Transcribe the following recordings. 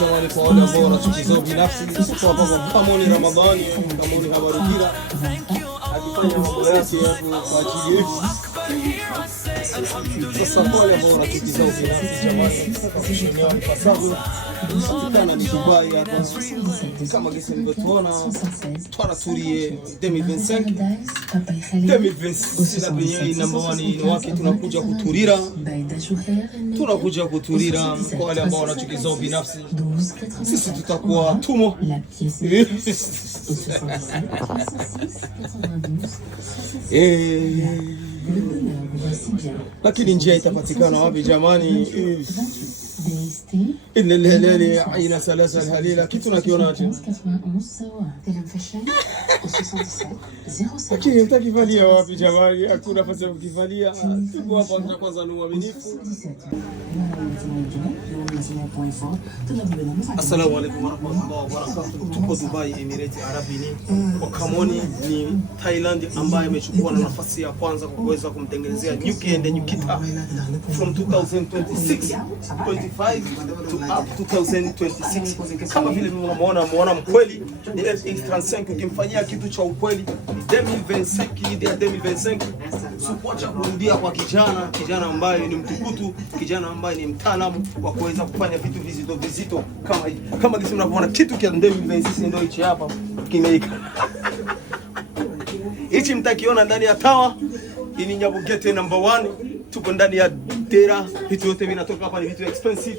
jamani, kwa wale ambao wanachukiza binafsi, kwa hapa Kamoni Ramadhani, Kamoni Habarukira akifanya mambo yake kwa ajili yetu. Sasa kwa wale ambao wanachukiza binafsi, jamani, kushimia mpasavyo kana ni Dubai hapa, kama gesi nilivyotuona turie 2025 penye number 1 ni wake, tunakuja kuturira kwa wale ambao wanachukiza binafsi. Sisi tutakuwa tumo lakini njia itapatikana wapi jamani? Inna lillahi aina salasa alhalila, kitu nakiona ati lakini utakivalia wapi jamani? Hakuna nafasi ya kukivalia. Tuko hapa kwanza ni uaminifu. Assalamu alaykum warahmatullahi wabarakatuh. Tuko Dubai, Emirates Arabini. Kwa Kamoni ni Thailand ambaye imechukua nafasi ya kwanza kwa kuweza kumtengenezea nyuki and nyukita from 2026 25 to up 2026. Kama vile mnamuona mkweli ni X35, ukimfanyia kitu cha ukweli ni 2025. Support kurudia kwa kijana ambaye ni mtukutu, kijana ambaye ni mtaalamu wa kuweza kufanya vitu vizito kama kisi mnavyoona kitu kia 2026 ndio hichi hapa kimeika. Hichi mtakiona ndani ya tawa ini Nyabugete number 1. Tuko ndani ya Dera, vitu yote vinatoka hapa ni vitu expensive,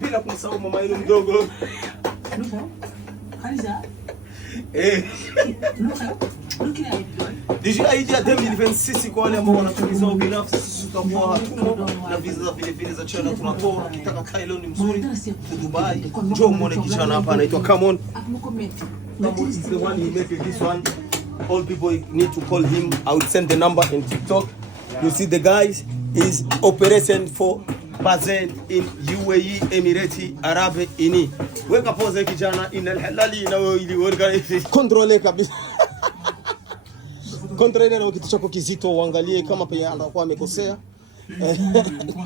bila kumsahau mama yenu mdogo. Deja idea 2026 kwa wale ambao wanachukiza binafsi, tutakuwa hatumo na visa vile za China tunatoa. Kitaka Thailand ni mzuri, Dubai njoo muone kijana hapa anaitwa Kamon. Kamon is the one he made this one. All people need to call him. I will send the number in TikTok. You see the guys is operation for Bazen in UAE Emirates Arab ini. Weka pose kijana ina halali na wewe ili organize control kabisa. Control na kitu chako kizito, uangalie kama pia anakuwa amekosea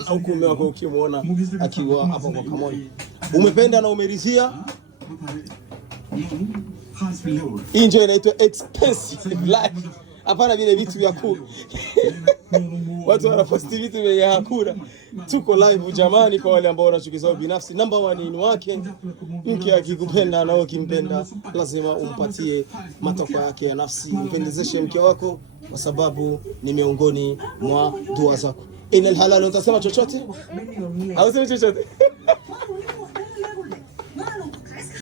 au kume wako ukimuona akiwa hapo kwa Kamoni. Umependa na umeridhia. Inje inaitwa expensive life. Hapana vile vitu vya kula. Watu wanaposti vitu vya hakuna. Tuko live jamani, kwa wale ambao wanachukiza binafsi. Number 1 ni wake. Mke akikupenda na wewe ukimpenda, lazima umpatie matokeo yake ya nafsi. Mpendezeshe mke wako kwa sababu ni miongoni mwa dua zako. Inal halal, utasema chochote? Au sema chochote?